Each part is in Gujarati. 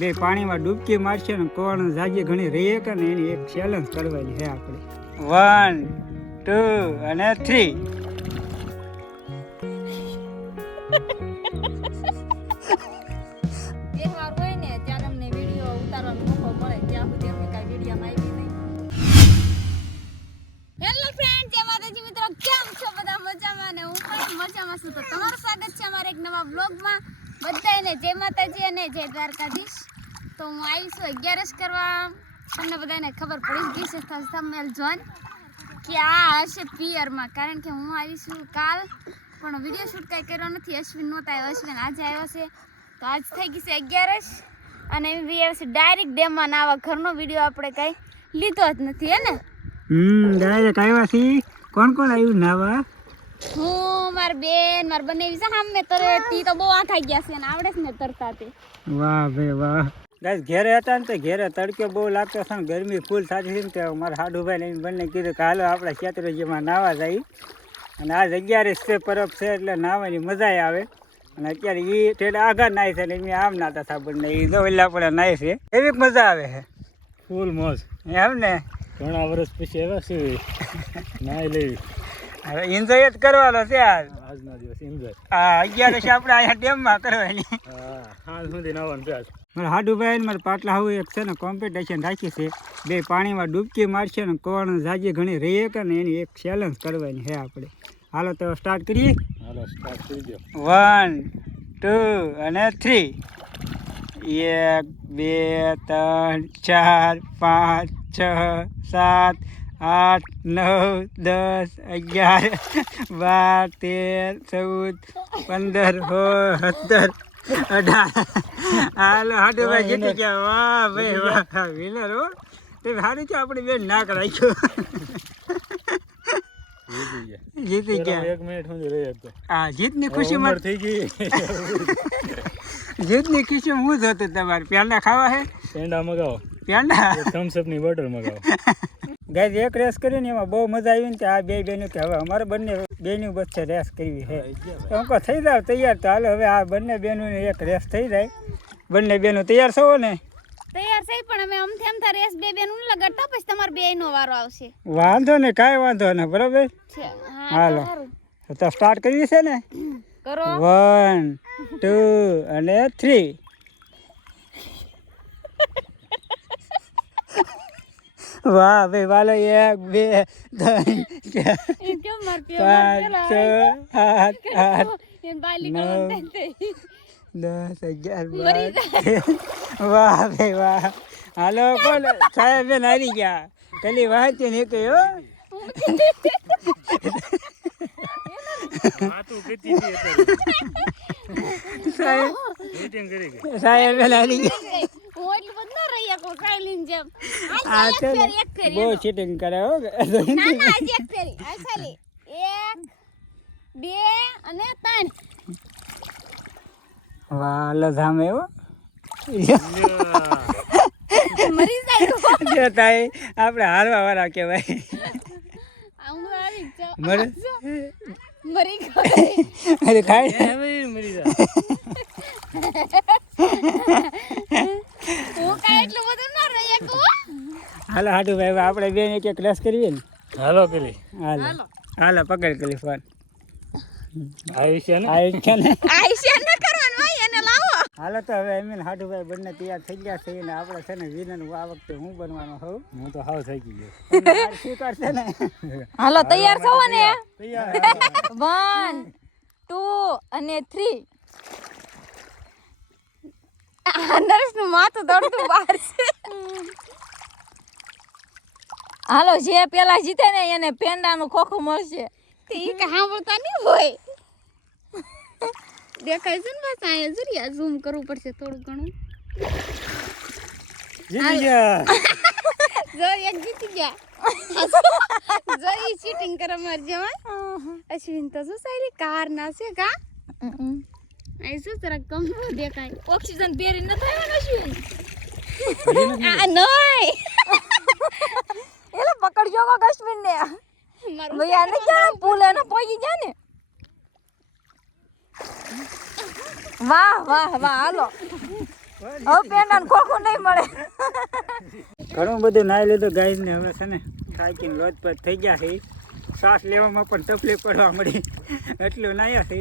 બે પાણીમાં ડૂબકી મારશે ને કોણ જાજી ઘણી રહી કે ને એની એક ચેલેન્જ કરવાની છે આપણે 1 2 અને 3 તહેવાર હોય ને ત્યારે અમને વિડીયો ઉતારવાનો મોકો મળે ત્યાં સુધી અમે કાંઈ વિડીયોમાં આવી નહીં. હેલો ફ્રેન્ડ, જય માતાજી મિત્રો, કેમ છો બધા? મજામાં ને હું પણ મજામાં છું. તો તમારું સ્વાગત છે અમારા એક નવા બ્લોગમાં. બધાને જય માતાજી અને જય દ્વારકાધીશ. તો હું આવી છું 11 કરવા. તમને બધાને ખબર પડી ગઈ છે થંબનેલ જોઈને કે આ હશે પિયરમાં, કારણ કે હું આવી છું કાલ, પણ વિડીયો શૂટ કાંઈ કર્યો નથી. અશ્વિન નહોતા આવ્યો, અશ્વિન આજે આવ્યો છે. તો આજ થઈ ગઈ છે 11 અને એમ બી આવે છે ડાયરેક્ટ ડેમમાં નાવા. ઘરનો વિડીયો આપણે કાંઈ લીધો જ નથી, હે ને? ડાયરેક્ટ આવ્યા છીએ. કોણ કોણ આવ્યું નાવા? હું, મારી બેન, મારી બંને એવી છે સામે તરે. તી તો બહુ આંખાઈ ગયા છે અને આવડે છે ને તરતા તે. વાહ ભાઈ વાહ. ગાઈસ ઘેરે હતા ને તો ઘેરે તડકે બહુ લાગતો છે ને ગરમી ફૂલ થતી હતી ને તો મારા હાડુભાઈ ને બંને કીધું કે હાલો આપણે ખેતરોજીમાં નાવા જઈએ. અને આ 11 છે પરબ છે એટલે નાવાની મજા આવે. અને અત્યારે એ ઠેડ આગળ નાય છે ને એમ આમ નાતા હતા બંને. એ દોલા પડે નાય છે, એવી મજા આવે છે. ફૂલ મોજ એમ ને? ઘણા વર્ષ પછી આવ્યા છે નાઈ લેવી. હવે એન્જોય જ કરવાનો છે આજના દિવસ એન્જોય. હા 11 આપણે અહીંયા ડેમમાં કરવાની. હા, સાંજ સુધી નાવાનું છે આજ. મારા હાડુભાઈ ને મારા પાટલા હું એક છે ને કોમ્પિટિશન રાખી છે. બે પાણીમાં ડૂબકી મારશે ને કોણ જાજી ઘણી રહી કે ને એની એક ચેલેન્જ કરવાની છે આપણે. હાલો તો સ્ટાર્ટ કરીએ. હાલો સ્ટાર્ટ કરી દો. 1 2 અને 3 1 2 3 4 5 6 7 8 9 10 11 12 13 14 15 16 17 હાલો હાડુભાઈ જીતી ગયા. વાહ ભાઈ વાહ, વિનર હો. તે સારું છે આપણે બેન નાક રાખ્યો. જીતી ગયા. 1 મિનિટ સુધી રહી હતો. હા, જીતની ખુશીમાં થઈ ગઈ. જીતની ખુશીમાં હું જોતું તમારે પેંડા ખાવા છે? પેંડા મગાવો, પેંડા થમ્સ અપ ની બોટલ મગાવો. ગાઈસ એક રેસ કરીને એમાં બહુ મજા આવી ને તો આ બે બેનું કે હવે અમારે બંને બેનું વચ્ચે રેસ કરવી છે. તો હું કહું થઈ જાવ તૈયાર. તો હાલો હવે આ બંને બેનોની એક રેસ થઈ જાય. બંને બેનો તૈયાર છો ને? તૈયાર થઈ, પણ અમે અમથે અમથા રેસ બે બેન લગાડતા પછી તમારે બે નો વારો આવશે. વાંધો ને, કાંઈ વાંધો ને, બરાબર. છે હા, હાલો સારું. તો સ્ટાર્ટ કરવી છે ને? કરો. 1 2 અને 3 વાહ ભાઈ વાલો 1 2 3 4 એ કેમ માર પે 5 6 7 8 એન બાલી નવ. કોણ તે 10 11 મરી 12 વાહ ભાઈ વાહ. હાલો કોણ સાહેબ બેન હારી ગયા. પેલી વાંચી નીકળ્યો. વાતું કીધી હતી અત્યારે. મીટિંગ કરી ગઈ. સાહેબ બેન હારી ગયા. હું એટલું બધું ના રહી શકો કાઈલીન જેમ. આ છે ને એક ફેરી બહુ ચીટિંગ કરે હો. ના ના આજ એક ફેરી આ ખાલી 1 2 અને 3 વાહ લો જામે હો. મરી જાય જો તાઈ આપણે હારવા વાળા કહેવાય. હું આવી જ મરે મરી ગઈ. અરે ખાઈ મરી જા. હું કાઈ એટલું બધું ના રહી શકો. હાલો હાટુ ભાઈ આપણે બેન એક ક્લાસ કરીએ ને. હાલો પેલી હાલો હાલો. હાલો પકડ પેલી ફોન. આવી છે ને. આવી છે ને? આઈશા ન કરવાનું હોય એને લાવો. હાલો તો હવે એમ હાટુ ભાઈ બંને તૈયાર થઈ ગયા છે ને આપણે છે ને વિનર આ વખતે હું બનવાનો હોઉં. હું તો હાવ થઈ ગયો. સ્વીકારશે ને? હાલો તૈયાર છો ને? તૈયાર. 1 2 અને 3 નરેશ નું માથું દોડતું બહાર છે. હાલો જે પેલા જીતે ને એને પેંડાનું ખોખું મળશે. ઈ કે સાંભળતા નહીં હોય. દેખાય છે ને બસ અહીંયા જરીયા ઝૂમ કરવું પડશે થોડું ઘણું. જીતી ગયા. જો એક જીતી ગયા. જો ઈ ચીટિંગ કરે માર જેવા. અશ્વિન તો શું સારી કાર ના છે કા? આ શું જરા કમ દેખાય. ઓક્સિજન પહેરી ન થાય ને અશ્વિન. આ નોય. એલા પકડજો કો અશ્વિન ને. ભૈયા ને જા પુલે ન પહોંચી જા ને. વાહ વાહ વાહ હાલો હવે પેંડા ખોખું નહીં મળે. ઘણું બધું નાઈ લીધું ગાય ને હવે છે ને થાકીને લોચપોચ થઈ ગયા છે. શ્વાસ લેવામાં પણ તકલીફ પડવા મળી એટલું નાયા છે.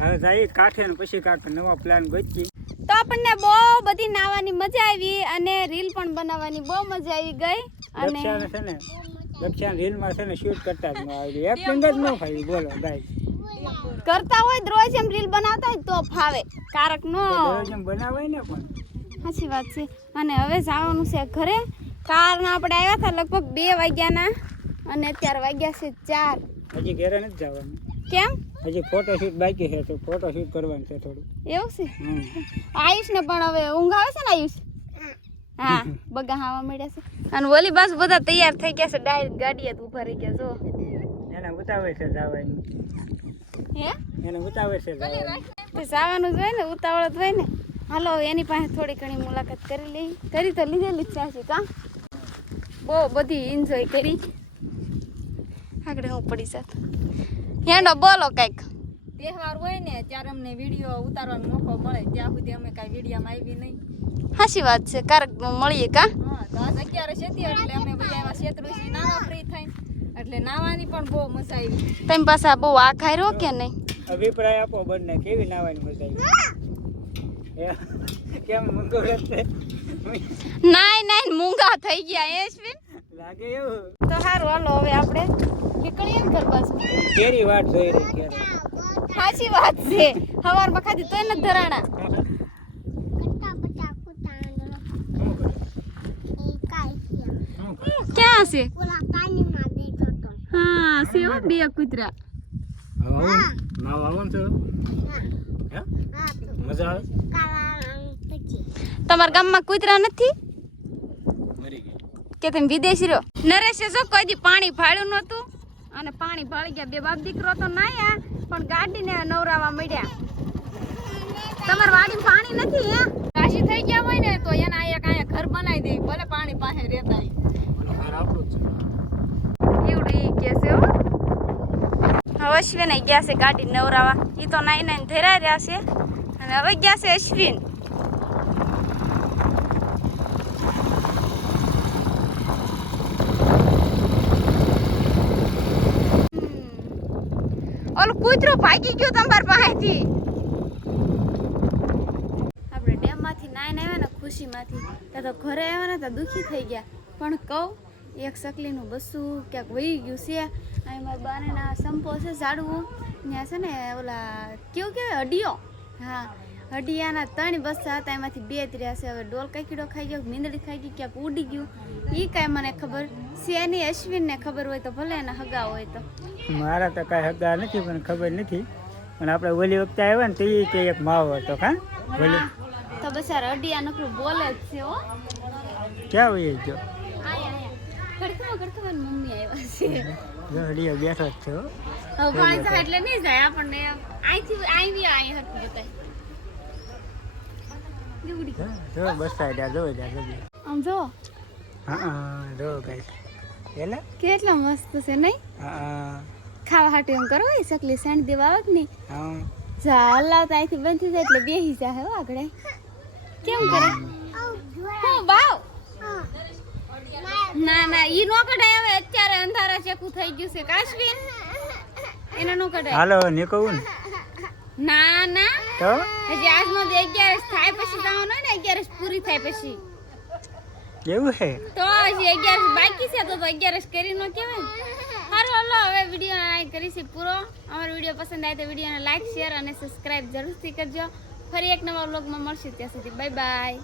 હવે જાય કાંઠે ને પછી કાંક નવો પ્લાન ગોચી. તો આપણને બહુ બધી નાવાની મજા આવી અને રીલ પણ બનાવવાની બહુ મજા આવી ગઈ. અને દક્ષાને છે ને દક્ષાને રીલમાં છે ને શૂટ કરતા જ ન આવડ્યું. એક મિનિટ જ ન ફાવી બોલો ગાય. કરતા હોય રોજ એમ રીલ બનાવતા હોય તો ફાવે, કારક નો દરરોજ એમ બનાવાય ને પણ. સાચી વાત છે. અને હવે જવાનું છે ઘરે. કારના આપણે આવ્યા હતા લગભગ 2 વાગ્યાના અને અત્યારે વાગ્યા છે 4. હજી ઘરે નથી જવાનું. કેમ? હજી ફોટોશૂટ બાકી છે તો ફોટોશૂટ કરવાનું છે થોડું. એવું છે? આયુષ ને પણ હવે ઊંઘ આવે છે ને આયુષ? હા, બગા હાવા મળ્યા છે. અને ઓલી બાજુ બધા તૈયાર થઈ ગયા છે, ડાયરેક્ટ ગાડીએ ઊભા રહી ગયા. જો એને ઉતાવળ છે જવાની. હે એને ઉતાવળ છે જવાની. તો જવાનું જ હોય ને, ઉતાવળ જ હોય ને. હાલો એની પાસે થોડી ઘણી મુલાકાત કરી લઈ. કરી તો લીધેલી જ છે કા, બહુ બધી એન્જોય કરી. આગળ હું પડી જાત. હેંડો બોલો કઈક. તહેવાર હોય ને ત્યારે અમને વિડીયો ઉતારવાનો મોકો મળે, ત્યાં સુધી અમે કાંઈ વિડીયોમાં આવી નહીં. સાચી વાત છે. કારક મળીએ કા. હા, તો આજ 11 હતી એટલે અમે બધા એવા શેત્રુજી નાવા ફ્રી થઈને એટલે નાવાની પણ બહુ મજા આવી. તમે પાછા બહુ આ ખાઈ કે નહીં? અભિપ્રાય આપો બંને, કેવી નાવાની મજા આવી? કેમ મૂંગો રહેશે? નાઈ મૂંગા થઈ ગયા એશ્વિન લાગે એવું. તો સારું હાલો હવે આપણે નીકળીએ ને ઘર પાછું. કેરી વાટ જોઈ રહી ક્યારે. સાચી વાત છે. સવારમાં ખાધી તોય નથી ધરાણા. ક્યાં છે? હા છે હો, 2 કૂતરા. મજા આવે. તમારા ગામમાં કૂતરા નથી કે તમે વિદેશી રહો? નરેશે જો કોઈ દી પાણી ભાળ્યું નહોતું અને પાણી ભાળી ગયા. 2 બાપ દીકરો તો નાયા પણ ગાડીને નવરાવા મળ્યા. તમાર વાડીમાં પાણી નથી હે? કાશી થઈ ગયા હોય ને તો એના અહીંયા ઘર બનાવી દે, ભલે પાણી પાસે રહેતા હોય. એવડું ઈ કે છે હો. હવે અશ્વિન ગયા છે ગાડી નવરાવા. ઈ તો નાઈ ધેરાઈ રહ્યા છે અને હવે ગયા છે અશ્વિન. ઓલું કૂતરું ભાગી ગયું તમારી પાસેથી. આપણે ડેમમાંથી નાઈને આવ્યા ને ખુશીમાંથી, ત્યાં તો ઘરે આવ્યા ને ત્યાં દુઃખી થઈ ગયા. પણ કહું એક સકલીનું બસું ક્યાંક વહી ગયું છે. અહીં મારા બાનેના સંપો છે ઝાડવું, ત્યાં છે ને ઓલા કેવું કહેવાય હડિયો. હા, હડિયાના 3 બસ્સા હતા, એમાંથી 2 રહ્યા છે. હવે ડોલ કઈકીડો ખાઈ ગયો, મીંદડી ખાઈ ગઈ, ક્યાંક ઉડી ગયું. એ કાંઈ મને ખબર છે નહીં. અશ્વિનને ખબર હોય તો ભલે એના હગા હોય તો. મારા તો કાંઈ હગા નથી પણ ખબર નથી. પણ આપણે ઓલી વખતે આવ્યા ને તો એ કે એક માવો હતો. હા તો બસાર હડિયા નકરું બોલે જ છે હો. ક્યાં હોય ગયો? ઘડખમાં મમ્મી આવ્યા છે. હડિયો બેઠો જ છે હો. હવે પાંચ એટલે નહીં જાય આપણને. અહીંથી આવી અહીં હરખું બતાય. જો બસ સાઈડ જો આમ જો. હા જો ગાઈસ એલા કેટલા મસ્ત છે નહીં? હા ખાવા હાટે એમ કરો એ સકલી સેણ દેવા આવે ને. હા જા હલાવતા અહીંથી બંધ થઈ જાય એટલે બેસી જાય હો આગળ. કેમ કરે? હું બાવ ના ઈ નો કઢાય. હવે અત્યારે અંધારા ચેકું થઈ ગયું છે કાશ્મીર, એને નો કઢાય. હાલો નીકળવું ને ના તો હજી આજનો 11 થાય પછી જવાનું હોય ને, 11 પૂરી થાય પછી. એવું છે તો હજી 11 બાકી છે તો 11 કરી નો કહેવાય. સારું હાલો હવે વિડીયો આ કરીશું પૂરો. અમારો વિડીયો પસંદ આવે તો વિડીયોને લાઈક શેર અને સબસ્ક્રાઇબ જરૂરથી કરજો. ફરી એક નવા વ્લોગમાં મળશું. ત્યાં સુધી બાય બાય.